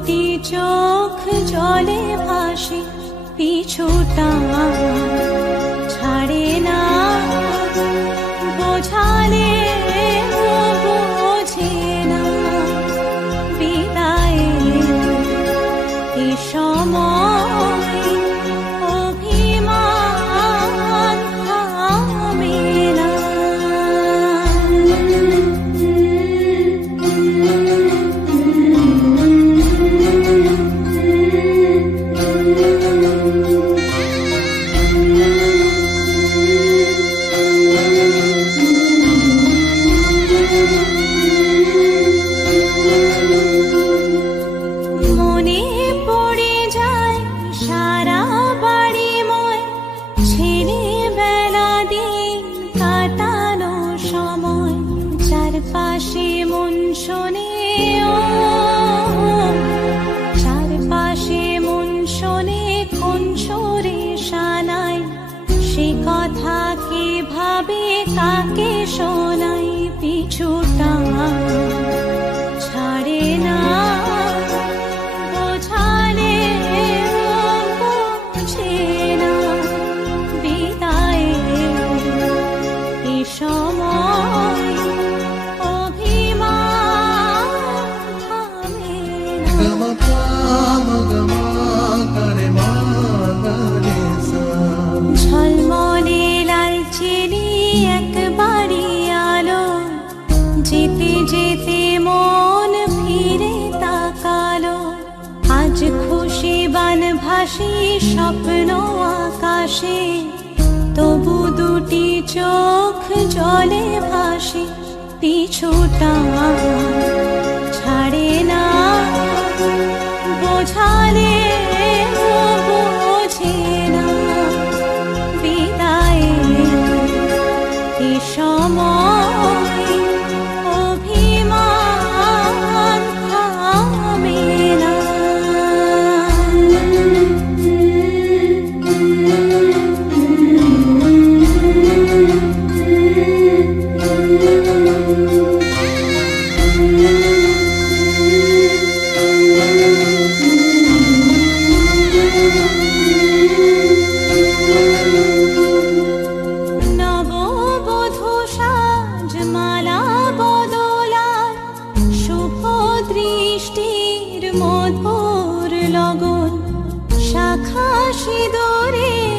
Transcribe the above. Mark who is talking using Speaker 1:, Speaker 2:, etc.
Speaker 1: দুটি চোখ জলে ভাসে পিছুটা যাবে তাকে সোনাই পিছুটা স্বপ্ন আকাশে তবু দুটি চোখ জলে ভাসে পিছুটা মধুর লগন শাখা শিদরে